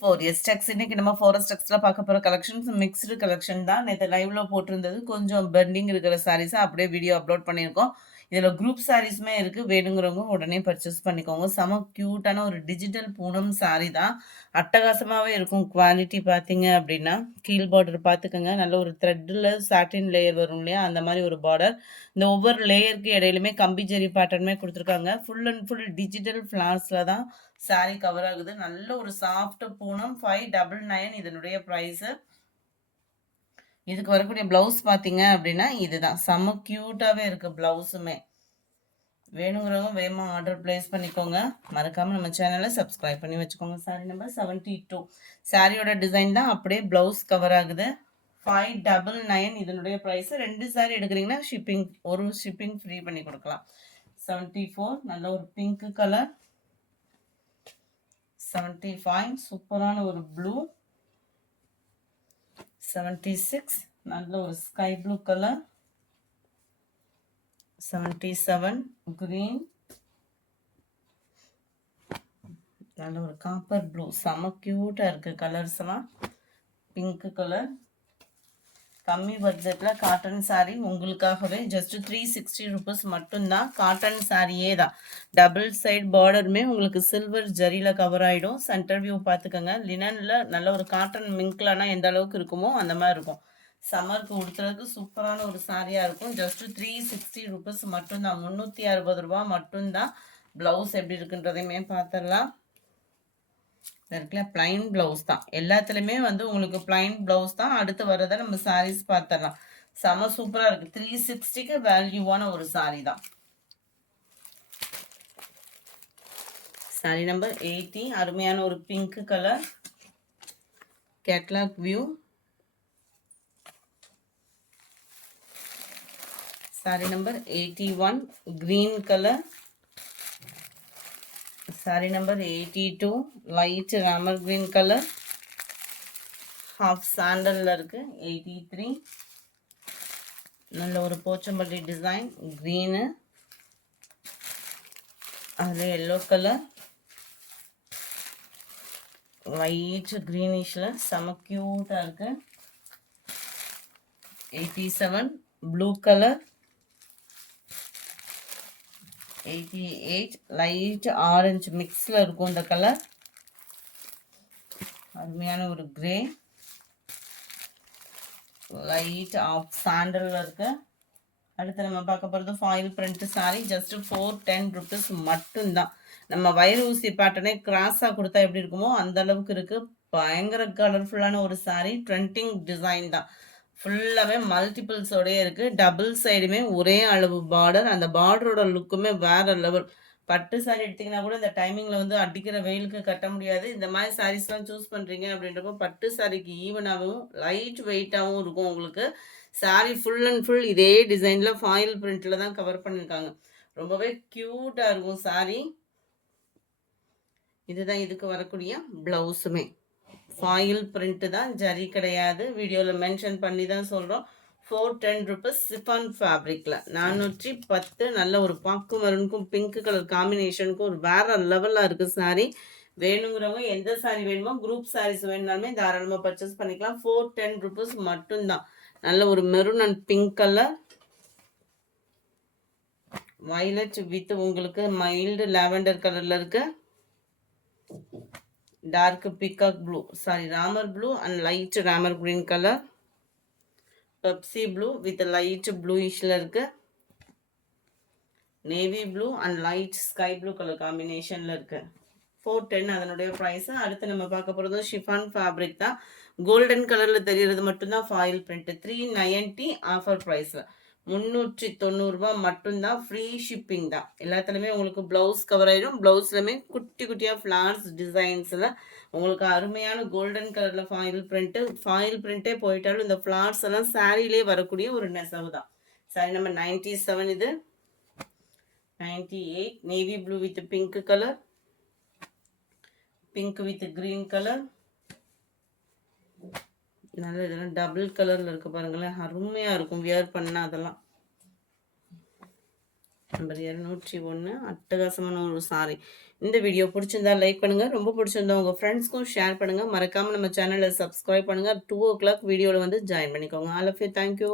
4 SGX இன்னைக்கு நம்ம forest டெக்ஸ்ட்ல பார்க்க போற கலெக்ஷன்ஸ் மிக்ஸ்டு கலெக்ஷன் தான். நேற்று லைவ்ல போட்டிருந்தது கொஞ்சம் பெண்டிங் இருக்கிற சாரீஸை அப்படியே வீடியோ அப்லோட் பண்ணியிருக்கோம். இதில் குரூப் சாரீஸுமே இருக்கு. வேணுங்கிறவங்க உடனே பர்ச்சேஸ் பண்ணிக்கோங்க. செம கியூட்டான ஒரு டிஜிட்டல் பூனம் சாரீ தான். அட்டகாசமாகவே இருக்கும். குவாலிட்டி பார்த்தீங்க அப்படின்னா கீழ் பார்டர் பார்த்துக்கோங்க. நல்ல ஒரு த்ரெட்டில் சாட்டின் லேயர் வரும் இல்லையா, அந்த மாதிரி ஒரு பார்டர். இந்த ஒவ்வொரு லேயருக்கு இடையிலுமே கம்பி ஜெரி பேட்டர்னுமே கொடுத்துருக்காங்க. ஃபுல் அண்ட் ஃபுல் டிஜிட்டல் ஃப்ளார்ஸில் தான் சாரீ கவர் ஆகுது. நல்ல ஒரு சாஃப்ட் பூனம் 599 இதனுடைய ப்ரைஸு. இதுக்கு வரக்கூடிய ப்ளவுஸ் பார்த்தீங்க அப்படின்னா இதுதான். செம்ம க்யூட்டாகவே இருக்குது ப்ளவுஸுமே. வேணுங்கிறவங்க வேகமாக ஆர்டர் பிளேஸ் பண்ணிக்கோங்க. மறக்காமல் நம்ம சேனலை சப்ஸ்கிரைப் பண்ணி வச்சுக்கோங்க. சாரீ நம்பர் 72. சாரியோட டிசைன் தான் அப்படியே ப்ளவுஸ் கவர் ஆகுது. 599 இதனுடைய ப்ரைஸு. 2 சாரீ எடுக்கிறீங்கன்னா ஒரு ஷிப்பிங் ஃப்ரீ பண்ணி கொடுக்கலாம். 74 நல்ல ஒரு பிங்க் கலர். 75 சூப்பரான ஒரு ப்ளூ. 76 நல்ல ஒரு ஸ்கை ப்ளூ கலர். 77 கிரீன். நல்ல ஒரு காப்பர் ப்ளூ. செம கியூட்டாக இருக்குது கலர்ஸ் எல்லாம். Pink colour. கம்மி பட்ஜெட்டில் காட்டன் சாரீ உங்களுக்காகவே ஜஸ்ட் 360 ருபீஸ் மட்டும்தான். காட்டன் சாரியே தான். டபுள் சைட் பார்டருமே உங்களுக்கு சில்வர் ஜரியில் கவர் ஆகிடும். சென்டர் வியூ பார்த்துக்கோங்க. லினனில் நல்ல ஒரு காட்டன் மிங்க்லனா எந்த அளவுக்கு இருக்குமோ அந்த மாதிரி இருக்கும். சம்மருக்கு உடுத்துறதுக்கு சூப்பரான ஒரு சாரியாக இருக்கும். ஜஸ்ட் 360 ருபீஸ் மட்டும்தான். 360 ரூபா மட்டும்தான். ப்ளவுஸ் எப்படி இருக்குன்றதையுமே பார்த்துடலாம். இருக்குல்ல, பிளைன் ப்ளவுஸ் தான். எல்லாத்துலேயுமே வந்து உங்களுக்கு பிளைன் ப்ளவுஸ் தான். அடுத்து வரதை நம்ம சாரீஸ் பார்த்துடலாம். செம சூப்பராக இருக்குது. 360க்கு வேல்யூவான ஒரு சாரீ தான். சாரீ நம்பர் 80 அருமையான ஒரு pink colour. Catalogue view. Sari number 81 green colour. Sari number 82 light Ramar green colour. Half சாண்டலில் இருக்குது. 83 நல்ல ஒரு போச்சம்பள்ளி டிசைன் க்ரீனு. அதில் எல்லோ கலர் லைட் க்ரீனிஷில் செம க்யூட்டாக இருக்குது. 87 ப்ளூ கலர். 88 லைட் ஆரஞ்சு மிக்ஸில் இருக்கும் இந்த கலர். அருமையான ஒரு கிரே. லைட் ஆஃப் சாண்டலில் இருக்கு. அடுத்து நம்ம பார்க்க போகிறது foil print sari. Just 410 rupees மட்டும்தான். நம்ம வயிறு ஊசி பேட்டர்னே கிராஸாக கொடுத்தா எப்படி இருக்குமோ அந்த அளவுக்கு இருக்குது. பயங்கர கலர்ஃபுல்லான ஒரு சாரீ. ட்ரெண்டிங் டிசைன் தான். ஃபுல்லாகவே மல்டிபிள்ஸோடய இருக்குது. டபுள் சைடுமே ஒரே அளவு பார்டர். அந்த பார்டரோட லுக்குமே வேறு லெவல். பட்டு சாரீ எடுத்திங்கன்னா கூட இந்த டைமிங்கில் வந்து அடிக்கிற வெயிலுக்கு கட்ட முடியாது. இந்த மாதிரி சாரீஸ்லாம் சூஸ் பண்ணுறீங்க அப்படின்றப்போ பட்டு சாரீக்கு ஈவனாகவும் லைட் வெயிட்டாகவும் இருக்கும் உங்களுக்கு. சாரீ ஃபுல் அண்ட் ஃபுல் இதே டிசைனில் ஃபாயில் பிரிண்டில் தான் கவர் பண்ணியிருக்காங்க. ரொம்பவே க்யூட்டாக இருக்கும் சாரீ. இதுதான் இதுக்கு வரக்கூடிய ப்ளவுஸுமே. ஃபாயில் பிரிண்ட்டு தான், ஜரி கிடையாது. வீடியோவில் மென்ஷன் பண்ணி தான் சொல்கிறோம். 410 ருபீஸ் சிஃபான் ஃபேப்ரிக்கில் 410. நல்ல ஒரு பாக்கு மருனுக்கும் பிங்க் கலர் காம்பினேஷனுக்கும் ஒரு வேறு லெவலாக இருக்குது சாரீ. வேணுங்கிறவங்க எந்த சாரீ வேணுமோ குரூப் சாரீஸ் வேணுனாலுமே தாராளமாக பர்ச்சேஸ் பண்ணிக்கலாம். 410 ருபீஸ் மட்டும்தான். நல்ல ஒரு maroon and pink colour. Violet with உங்களுக்கு மைல்டு லாவெண்டர் கலரில் இருக்குது. Dark peacock blue Ramar blue and light Ramar green colour. Pepsi blue with light ப்ளூயிஷில் இருக்குது. Navy blue and light sky blue colour காம்பினேஷனில் இருக்குது. 410 அதனுடைய ப்ரைஸு. அடுத்து நம்ம பார்க்க போகிறது ஷிஃபான் ஃபேப்ரிக் தான். கோல்டன் கலரில் தெரிகிறது மட்டும்தான் ஃபாயில் பிரிண்ட். 390 ஆஃபர் ப்ரைஸில் 390 ரூபா மட்டும்தான். ஃப்ரீ ஷிப்பிங் தான். எல்லாத்துலேயுமே உங்களுக்கு ப்ளவுஸ் கவர் ஆகிடும். ப்ளவுஸ்லையுமே குட்டி குட்டியாக ஃப்ளார்ஸ் டிசைன்ஸில் உங்களுக்கு அருமையான கோல்டன் கலரில் ஃபாயில் பிரிண்ட்டே போயிட்டாலும் இந்த ஃப்ளார்ஸ் எல்லாம் சாரீலே வரக்கூடிய ஒரு நெசவு தான். சாரி நம்பர் 97 இது. 98 navy blue with pink colour. Pink with green colour. நல்ல இதெல்லாம் டபுள் கலரில் இருக்குது பாருங்களேன். அருமையாக இருக்கும் வியர் பண்ணால். அதெல்லாம் நம்பர் 201 அட்டகாசமான ஒரு சாரி. இந்த வீடியோ புடிச்சிருந்தா லைக் பண்ணுங்க. ரொம்ப புடிச்சிருந்தா உங்க ஃப்ரெண்ட்ஸ்க்கும் ஷேர் பண்ணுங்க. மறக்காம நம்ம சேனல சப்ஸ்கிரைப் பண்ணுங்க. 2:00 வீடியோல வந்து ஜாயின் பண்ணிக்கோங்க. All of you thank you.